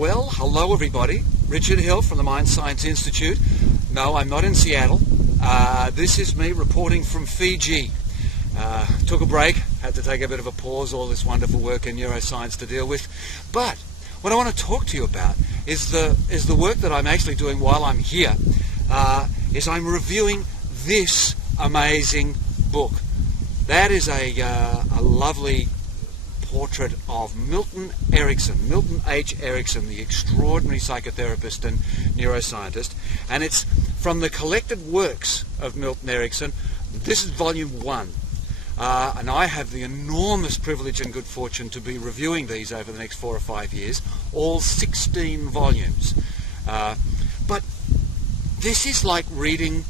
Well, hello everybody. Richard Hill from the Mind Science Institute. No, I'm not in Seattle. This is me reporting from Fiji. Took a break, had to take a bit of a pause, all this wonderful work in neuroscience to deal with. But what I want to talk to you about is the work that I'm actually doing while I'm here. Is I'm reviewing this amazing book. That is a lovely portrait of Milton Erickson, Milton H. Erickson, the extraordinary psychotherapist and neuroscientist. And it's from the collected works of Milton Erickson. This is volume 1. And I have the enormous privilege and good fortune to be reviewing these over the next 4 or 5 years, all 16 volumes. But this is like reading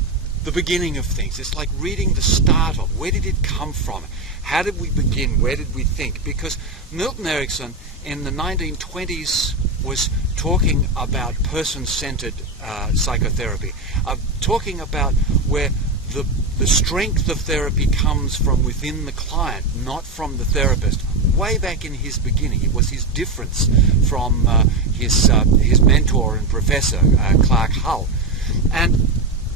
the beginning of things. It's like reading the start of where did it come from? How did we begin? Where did we think? Because Milton Erickson in the 1920s was talking about person-centered psychotherapy, talking about where the strength of therapy comes from within the client, not from the therapist. Way back in his beginning, it was his difference from his mentor and professor, Clark Hull. And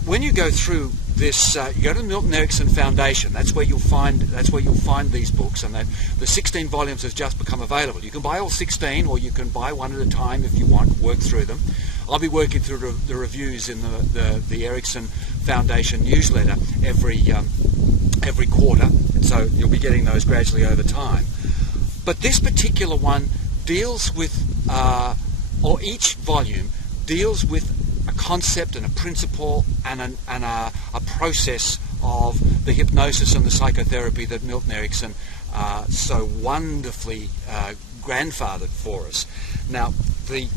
when you go through this, you go to the Milton Erickson Foundation. That's where you'll find these books, and the 16 volumes have just become available. You can buy all 16, or you can buy one at a time if you want. Work through them. I'll be working through the reviews in the Erickson Foundation newsletter every quarter, so you'll be getting those gradually over time. But this particular one deals with, or each volume deals with a concept and a principle and a process of the hypnosis and the psychotherapy that Milton Erickson so wonderfully grandfathered for us. Now, the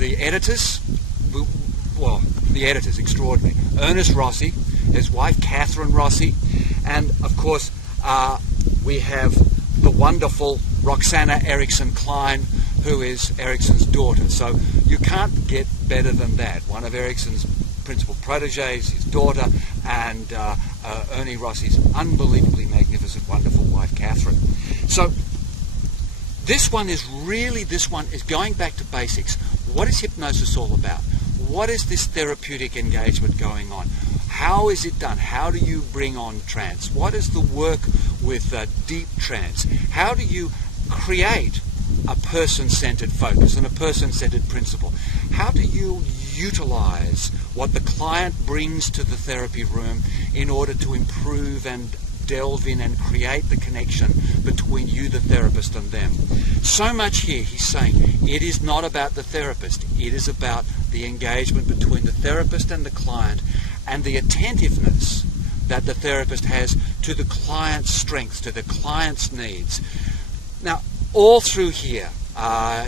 editors, the editors extraordinary. Ernest Rossi, his wife Catherine Rossi, and of course we have the wonderful Roxana Erickson Klein, who is Erickson's daughter. So you can't get better than that. One of Erickson's principal proteges, his daughter, and Ernie Rossi's unbelievably magnificent, wonderful wife, Catherine. So this one is going back to basics. What is hypnosis all about? What is this therapeutic engagement going on? How is it done? How do you bring on trance? What is the work with deep trance? How do you create a person-centered focus and a person-centered principle? How do you utilize what the client brings to the therapy room in order to improve and delve in and create the connection between you, the therapist, and them? So much here he's saying it is not about the therapist. It is about the engagement between the therapist and the client, and the attentiveness that the therapist has to the client's strengths, to the client's needs. Now, all through here,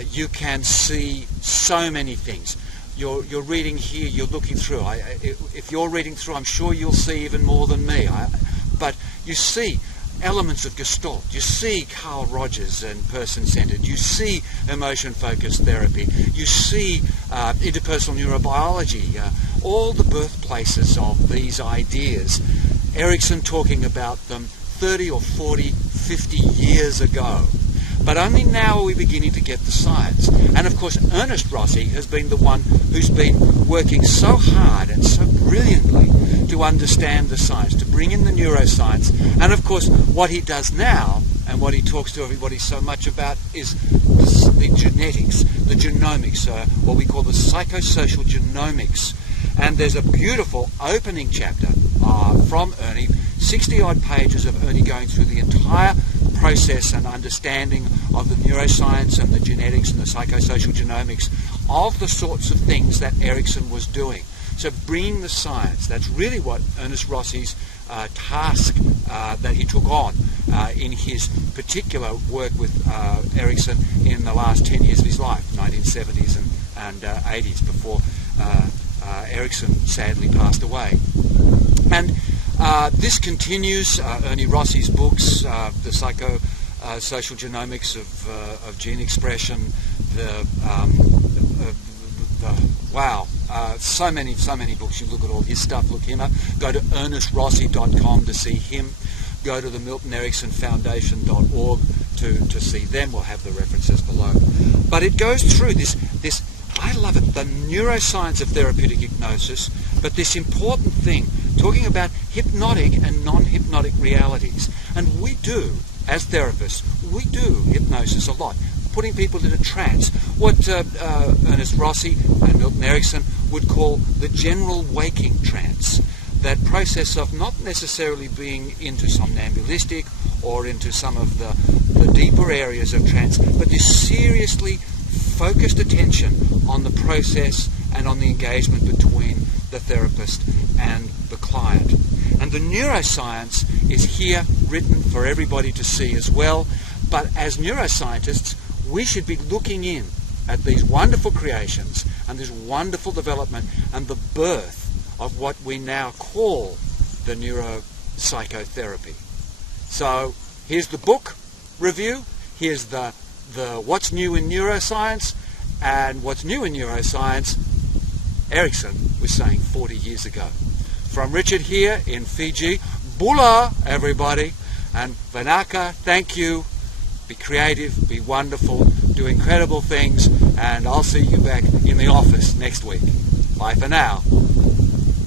you can see so many things. You're reading here, you're looking through. If you're reading through, I'm sure you'll see even more than me. But you see elements of Gestalt. You see Carl Rogers and person-centered. You see emotion-focused therapy. You see interpersonal neurobiology, all the birthplaces of these ideas. Erickson talking about them 30 or 40, 50 years ago. But only now are we beginning to get the science. And of course, Ernest Rossi has been the one who's been working so hard and so brilliantly to understand the science, to bring in the neuroscience. And of course, what he does now, and what he talks to everybody so much about, is the genetics, the genomics, what we call the psychosocial genomics. And there's a beautiful opening chapter from Ernie, 60-odd pages of Ernie going through the entire process and understanding of the neuroscience and the genetics and the psychosocial genomics of the sorts of things that Erickson was doing. So bringing the science, that's really what Ernest Rossi's task that he took on in his particular work with Erickson in the last 10 years of his life, 1970s and 80s, before Erickson sadly passed away. And this continues. Ernie Rossi's books, the psychosocial genomics of gene expression, so many books. You look at all his stuff, look him up. Go to ernestrossi.com to see him. Go to the Milton Erickson Foundation.org to see them. We'll have the references below. But it goes through this, I love it, the neuroscience of therapeutic hypnosis, but this important thing, talking about hypnotic and non-hypnotic realities. And we do, as therapists, we do hypnosis a lot, putting people into trance, what Ernest Rossi and Milton Erickson would call the general waking trance. That process of not necessarily being into somnambulistic or into some of the deeper areas of trance, but this seriously focused attention on the process and on the engagement between the therapist and the client. And the neuroscience is here written for everybody to see as well. But as neuroscientists, we should be looking in at these wonderful creations and this wonderful development and the birth of what we now call the neuropsychotherapy. So here's the book review, here's the what's new in neuroscience, and what's new in neuroscience, Erickson was saying 40 years ago. From Richard here in Fiji, Bula everybody, and Vanaka, thank you. Be creative, be wonderful, do incredible things, and I'll see you back in the office next week. Bye for now.